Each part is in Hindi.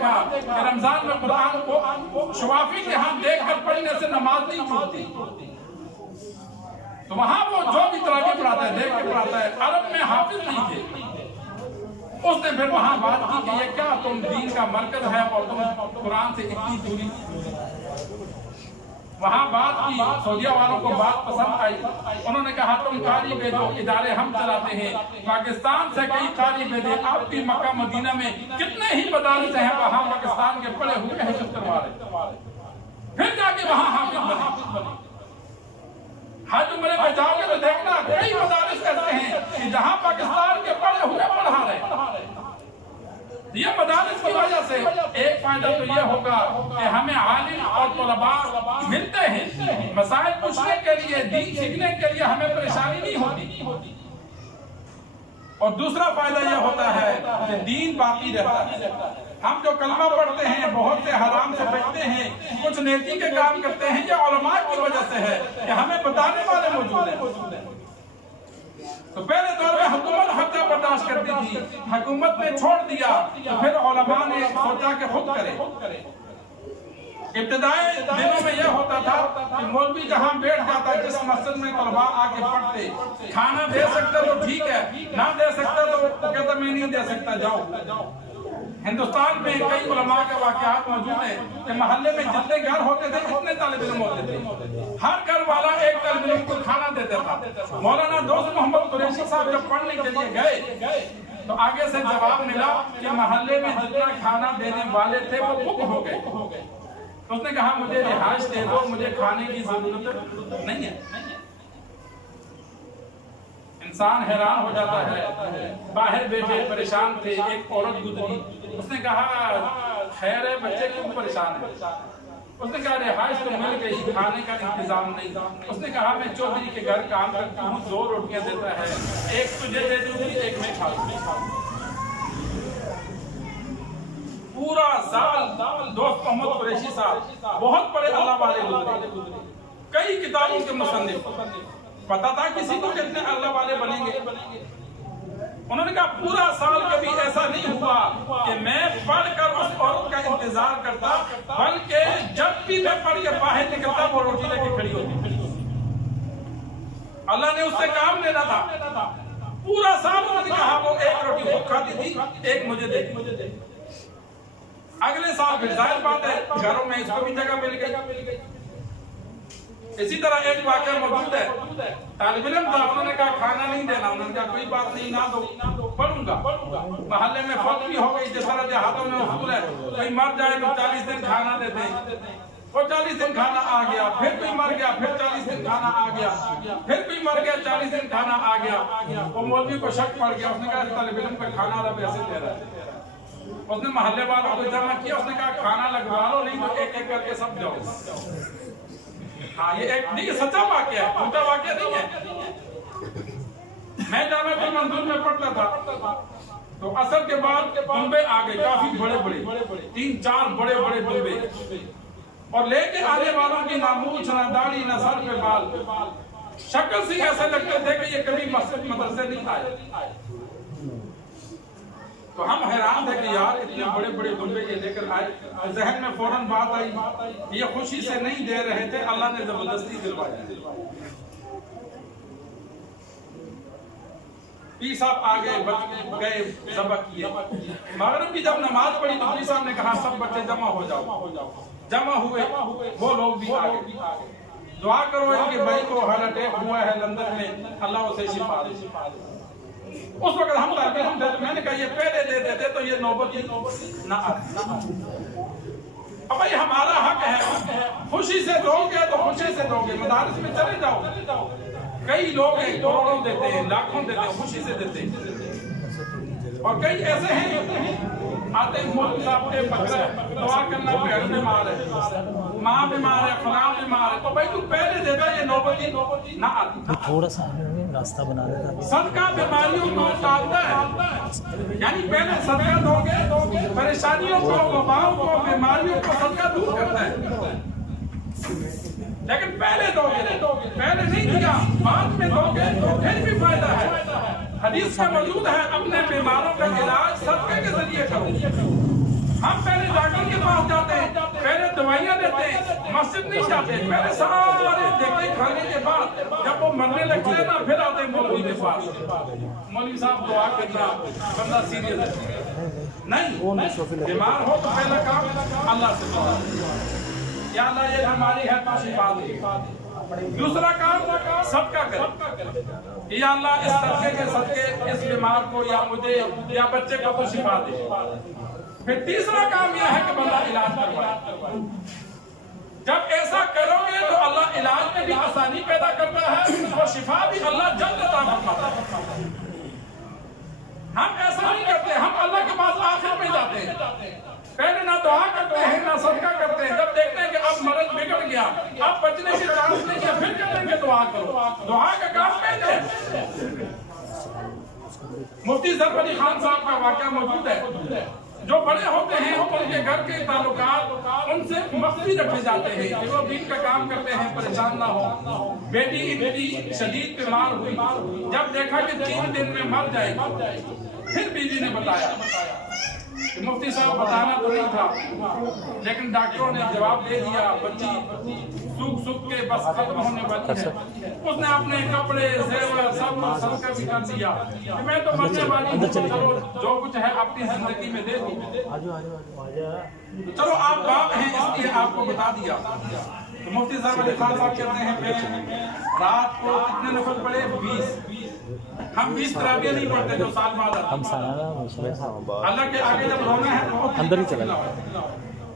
देखा कि रमजान में कुरान को शवाफी के यहाँ देखकर पढ़ने से नमाज नहीं छूटती। तो वहां वो जो भी तरह के पढ़ाता है, देख के पढ़ाता है। अरब में हाफिज नहीं थे। उसने फिर वहां बात की कि ये क्या तुम दीन का मरकज है और तुम कुरान से इतनी दूरी। वहां बात की, सऊदीया वालों को बात पसंद आई। उन्होंने कहा तुम कारी भेजो, इदारे हम चलाते हैं, पाकिस्तान से कई कारी भेजे। आप भी मक्का मदीना में कितने ही मदारिस हैं, वहां पाकिस्तान के पढ़े हुए हिफ्ज़ करवा रहे, फिर जाके वहां हाफिज बने। हज उम्रे पे जाओगे तो देखना कई मदारिस ऐसे हैं कि जहां पाकिस्तान के पढ़े हुए पढ़ा रहे। ये मदारिस की वजह से एक फायदा तो ये होगा कि हमें आलिम और तलबा मिलते हैं, मसाइल पूछने के लिए, दीन सीखने के लिए हमें परेशानी नहीं होती। और दूसरा फायदा यह होता है कि दीन बाकी रहता है। हम जो कलमा पढ़ते हैं, बहुत से हराम से बचते हैं, कुछ नेकी के काम करते हैं, ये उलमा की वजह से है कि हमें बताने वाले मौजूद हैं। तो पहले दौर में हुकूमत खर्चा बर्दाश्त करती थी, हुकूमत ने छोड़ दिया, तो फिर उलमा ने सोचा कि खुद करे। इब्तिदाई दिनों में यह होता था कि मौलवी जहां बैठ जाता, जिस मस्जिद में तलबा आके पढ़ते, खाना दे सकता तो ठीक है, ना दे सकता तो कहता मैं नहीं दे सकता, जाओ। हिंदुस्तान में कई उलमा के वाक़यात मौजूद हैं कि मोहल्ले में जितने घर होते थे उतने तालिब इल्म होते थे, हर घर वाला एक तालिब इल्म को खाना देता था। मौलाना दोस्त मोहम्मद कुरैशी साहब जब पढ़ने के लिए गए तो आगे से जवाब मिला कि मोहल्ले में जितना खाना देने वाले थे वो बुक हो गए। उसने कहा मुझे रिहाइश दे दो, मुझे खाने की जरूरत नहीं है। इंसान हैरान हो जाता है। बाहर बैठे परेशान थे, एक औरत गुजरी, उसने कहा खैर है, बच्चे क्यों परेशान है? उसने कहा रिहाइश तो मिल गई, खाने का इंतजाम नहीं। उसने कहा मैं चौधरी के घर काम करता हूँ, 2 रोटियां देता है, एक तुझे दे दूंगी, एक मैं खा लूंगी। पूरा साल दोस्त मोहम्मद कुरैशी साहब बहुत बड़े अल्लाह वाले गुजरे, कई किताबों के मुसन्निफ, पता था किसी को कितने अल्लाह वाले बनेंगे। उन्होंने कहा पूरा साल कभी ऐसा नहीं हुआ कि मैं पढ़कर उस औरत का इंतजार करता, बल्कि जब भी मैं पढ़ के बाहर निकलता वो रोटी लेके खड़ी होती। अल्लाह ने उससे काम लेना था। पूरा साल उन्होंने कहा वो एक रोटी खुद खाती थी, एक मुझे देती। अगले साल फिर जाहिर बात है घरों में इसको भी जगह मिल गई। इसी तरह एक वाकया मौजूद है, तालिब इल्म था, उन्होंने कहा खाना नहीं देना। उन्होंने कहा कोई बात नहीं, ना दो, पढ़ूंगा। मोहल्ले में फौत भी हो गई, जिस तरह देहातों में उसूल है, कोई मर जाए तो 40 दिन खाना देते हैं। वो 40 दिन खाना आ गया, फिर कोई मर गया, फिर 40 दिन खाना आ गया, फिर कोई मर गया, 40 दिन खाना आ गया। वो मौलवी को शक पड़ गया, उसने कहा तालिब इल्म का खाना रब ऐसे दे रहा है। उसने मोहल्ले वालों को जमा किया, उसने कहा खाना लगवा लो, नहीं तो एक एक करके सब जाओ। हाँ, ये एक नहीं, सच्चा वाकया है, झूठा वाकया नहीं है। मैं जामिअतुल मंसूर में पढ़ता था, तो असर के बाद दुम्बे आ गए, काफी बड़े 3-4 बड़े दुम्बे, और लेके आने वालों की ना मूंछ, ना दाढ़ी, ना सर पे बाल, शक्ल से ऐसे लगते थे कि ये कभी मस्जिद मदरसे नहीं आए। तो हम हैरान थे कि यार इतने बड़े दुम्बे ये लेकर आए। जहन में फौरन बात आई, ये खुशी से नहीं दे रहे थे, अल्लाह ने जबरदस्ती दिलवाया। पीर साहब आ गए, सबक किए। मगरिब की जब नमाज पढ़ी तो पीर साहब ने कहा सब बच्चे जमा हो जाओ। जमा हुए, वो लोग भी आ गए। दुआ करो इनके भाई को हार्ट अटैक हुआ है लंदन में, अल्लाह उसे शिफा दे। उस वक्त हम थे, मैंने कहा ये पहले दे देते तो ये नौबत ना आती। अब भाई हमारा हक है, खुशी से दोगे तो खुशी से दोगे। मदारिस में चले जाओ, कई लोग हैं करोड़ों देते हैं, लाखों देते हैं, खुशी से देते हैं। और कई ऐसे हैं आते मौलवी साहब के बकरा दुआ करना, पेड़ बीमार है, माँ बीमार है, फलां बीमार है, तो भाई तू पहले देगा, ये नौबत ना आती। तो थोड़ा सा रास्ता बना देता। सदका बीमारियों को टालता है, यानी पहले सदका दोगे परेशानियों को, वबाओं को, बीमारियों को सदका दूर करता है। लेकिन पहले दोगे, पहले नहीं दिया, बाद में दोगे तो फिर भी फायदा है। हदीस में मौजूद है अपने बीमारों का इलाज सदके के जरिए करो। हम पहले मस्जिद नहीं जाते, पहले सारे देखे खाने के बाद जब वो मरने लगते हैं ना फिर आते मौलवी के पास, मौलवी साहब दुआ करना, बंदा सीरियस है नहीं, बीमार हो तो पहला काम अल्लाह से दुआ, या अल्लाह ये बीमारी है तो शिफा दे। दूसरा काम सदका करे, या अल्लाह इस सदके के सदके इस बीमार को या मुझे या बच्चे को तो शिफा दे। फिर तीसरा काम यह है कि बंदा इलाज करवाए। जब ऐसा करोगे तो अल्लाह इलाज में भी आसानी पैदा करता है और शिफा भी अल्लाह जल्द अता फरमाता है। हम ऐसा नहीं करते, हम अल्लाह के पास आखिर में जाते हैं, पहले ना दुआ करते हैं ना सदका करते हैं। जब देखते हैं कि अब मर्ज बिगड़ गया, अब बचने के चांस नहीं है, फिर करेंगे दुआ करो, दुआ का काम पहले। मुफ्ती ज़फ़र अली खान साहब का वाक़या मौजूद है, जो बड़े होते हैं उनके घर के ताल्लुकात उनसे मख्फी रखे जाते हैं कि वो दीन का काम करते हैं, परेशान ना हो। बेटी इतनी शदीद बीमार हुई, जब देखा कि 3 दिन में मर जाएगी, फिर बीवी ने बताया, मुफ्ती साहब बताना तो नहीं था, लेकिन डॉक्टरों ने जवाब दे दिया बच्ची सूख के बस खत्म होने वाली है। उसने अपने कपड़े जेवर सब सदका भी कर दिया कि मैं तो मरने वाली हूँ, चलो जो कुछ है अपनी जिंदगी में दे दो, चलो आप बाप हैं इसलिए आपको बता दिया। तो मुफ्ती ज़फ़र अली खान साहब कहते हैं रात को कितने नफल पड़े? 20। हम 20 तरावियां नहीं पढ़ते जो साल बाद हम अल्लाह के आगे जब रोना है तो अंदर ही चला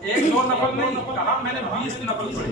1-2 नफल नहीं कहा, मैंने 20 नफल पढ़े।